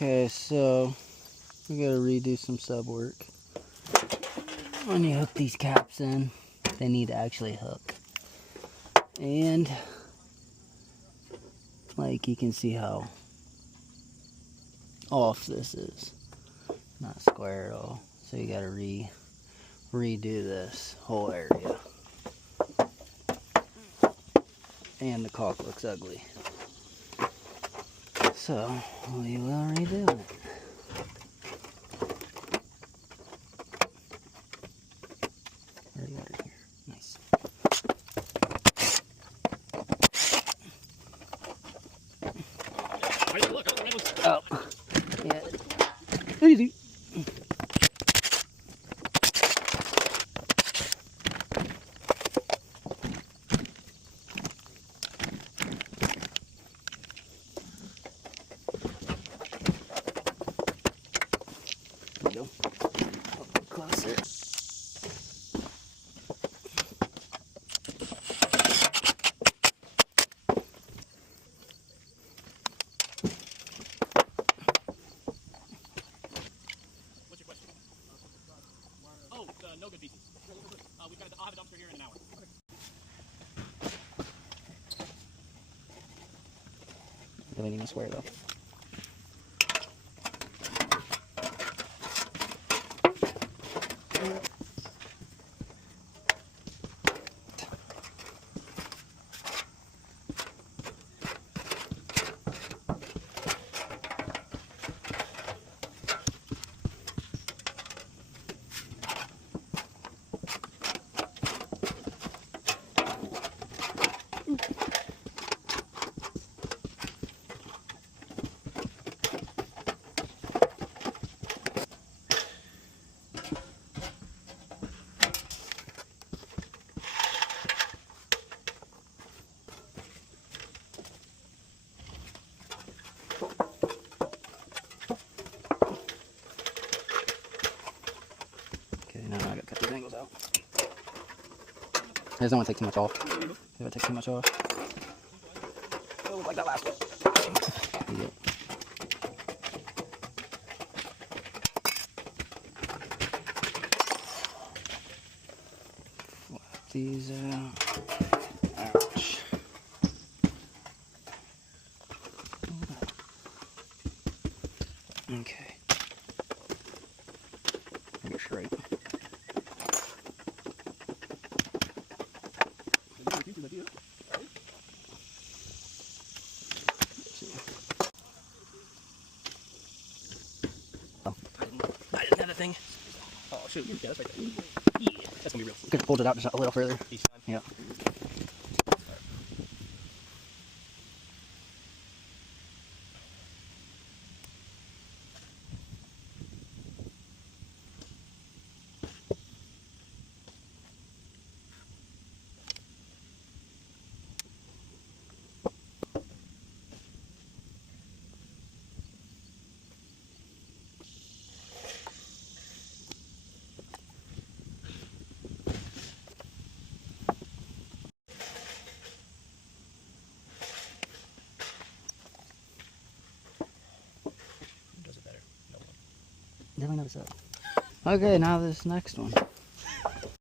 Okay, so we gotta redo some sub work. When you hook these caps in, they need to actually hook. And like you can see how off this is. Not square at all. So you gotta redo this whole area. And the caulk looks ugly. So we will redo it. There you are here. Nice. Oh, yeah. Easy. There you go. Closer. No good pieces. I'll have a dumpster here in an hour. Really need to square though. Okay, now I gotta cut these angles out. I just don't want to take too much off. If I take too much off, it'll look like that last one. Yep. Flap these out. Ouch. Okay. You're straight. Oh. That is another thing. Oh shoot, yeah, that's right there. Yeah, that's gonna be real. Could have pulled it out just a little further. Each time. Yeah. Who does it better? No one. Definitely notice that. Okay, now this next one.